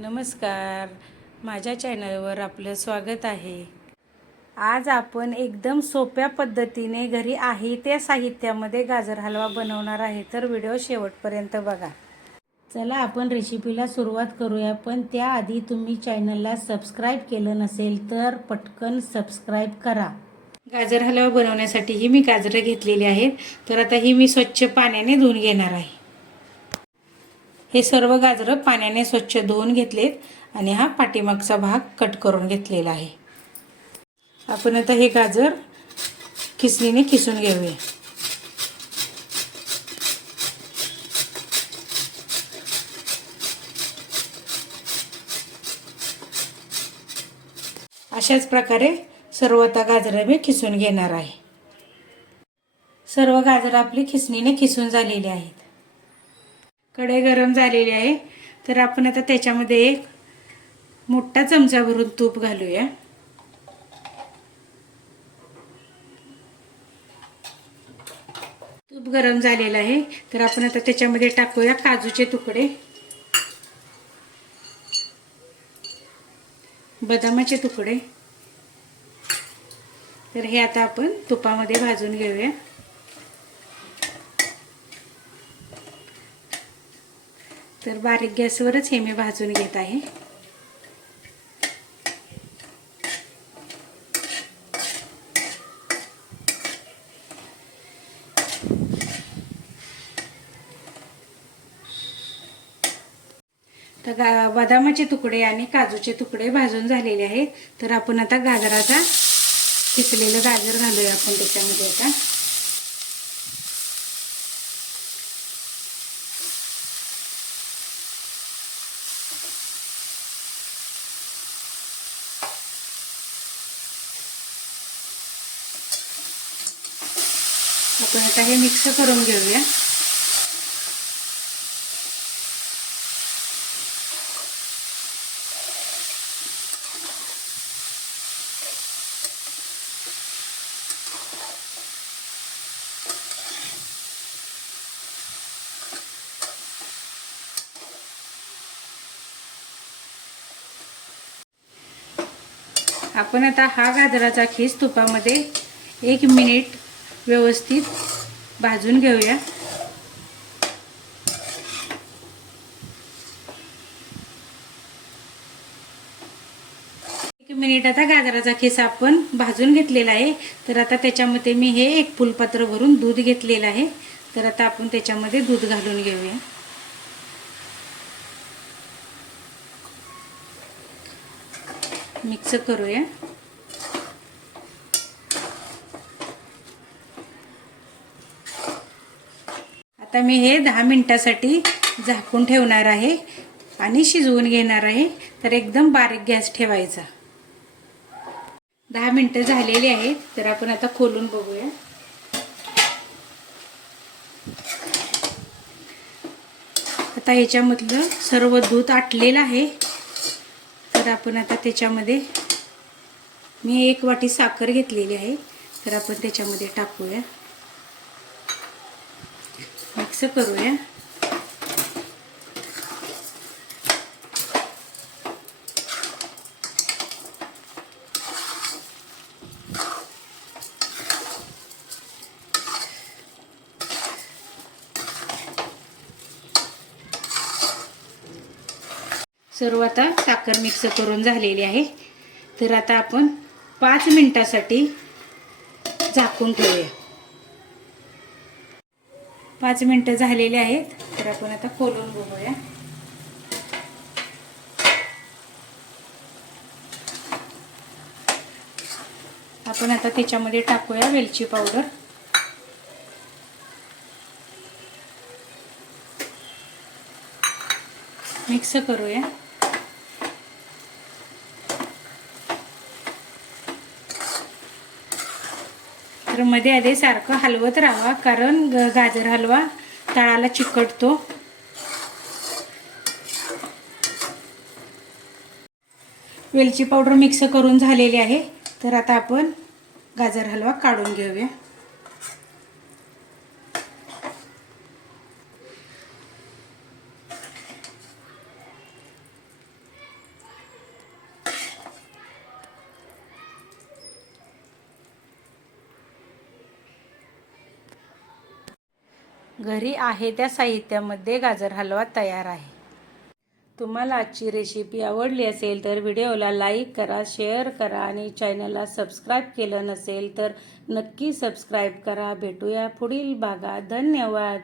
नमस्कार. माझ्या चॅनलवर आपलं स्वागत आहे. आज आपण एकदम सोप्या पद्धतीने घरी आहे त्या साहित्यामध्ये गाजर हलवा बनवणार आहे तर व्हिडिओ शेवटपर्यंत बघा. चला आपण रेसिपीला सुरुवात करूया पण त्याआधी तुम्ही चॅनलला सबस्क्राईब केलं नसेल तर पटकन सबस्क्राईब करा. गाजर हलवा बनवण्यासाठी ही मी गाजरं घेतलेली आहेत तर आता ही मी स्वच्छ पाण्याने धुवून घेणार आहे. हे सर्व गाजरं पाण्याने स्वच्छ धुवून घेतलेत आणि हा पाठीमागचा भाग कट करून घेतलेला आहे. आपण आता हे गाजर खिसणीने खिसून घेऊया. अशाच प्रकारे सर्व आता गाजरं मी खिसून घेणार आहे. सर्व गाजरं आपली खिसणीने खिसून झालेली आहेत. कढई गरम झालेली आहे. तर आपण आता त्याच्यामध्ये एक मोठा चमचा भरून तूप घालूया. तूप गरम झालेलं आहे. तर आपण आता त्याच्यामध्ये टाकूया काजूचे तुकडे. बदामाचे तुकडे. तर हे आता आपण तुपामध्ये भाजून घेऊया. तर बारीक गॅसवरच हे मी भाजून घेत आहे. तर गा बदामाचे तुकडे आणि काजूचे तुकडे भाजून झालेले आहेत. तर आपण आता गाजराचा किसलेलं गाजर घालूया आपण त्याच्यामध्ये आता. आपण आता हे मिक्स करून घेऊया. आपण आता हा गाजराचा खीस तुपामध्ये एक मिनिट व्यवस्थित भाजून घेऊया. एक मिनिट आता गाजराचा खिसा आपण भाजून घेतलेला आहे. तर आता त्याच्यामध्ये मी हे एक फुलपात्र भरून दूध घेतलेलं आहे. तर आता आपण त्याच्यामध्ये दूध घालून घेऊया. मिक्स करूया. आता मी हे दहा मिनटासाठी झाकून ठेवणार आहे आणि शिजवून घेणार आहे. तर एकदम बारीक गॅस ठेवायचा. दहा मिनटं झालेली आहेत तर आपण आता खोलून बघूया. आता ह्याच्यामधलं सर्व दूध आटलेलं आहे. तर आपण आता त्याच्यामध्ये मी एक वाटी साखर घेतलेली आहे तर आपण त्याच्यामध्ये टाकूया. मिक्स करूया. सर्व आता साखर मिक्स करून झालेली आहे. तर आता आपण पाच मिनिटासाठी झाकून ठेवूया. पाच मिनटं झालेले आहेत. तर आपण आता खोलून बघूया. आपण आता त्याच्यामध्ये टाकूया वेलची पावडर. मिक्स करूया. तर मध्ये आधी सारखं हलवत राहावा कारण ग- गाजर हलवा तळाला चिकटतो. वेलची पावडर मिक्स करून झालेली आहे. तर आता आपण गाजर हलवा काढून घेऊया. घरी आहे त्या साहित्यामध्ये गाजर हलवा तयार आहे. तुम्हाला आजची रेसिपी आवडली असेल तर व्हिडिओला लाईक करा शेअर करा आणि चॅनलला सबस्क्राईब केलं नसेल तर नक्की सबस्क्राईब करा. भेटूया पुढील भागात. धन्यवाद.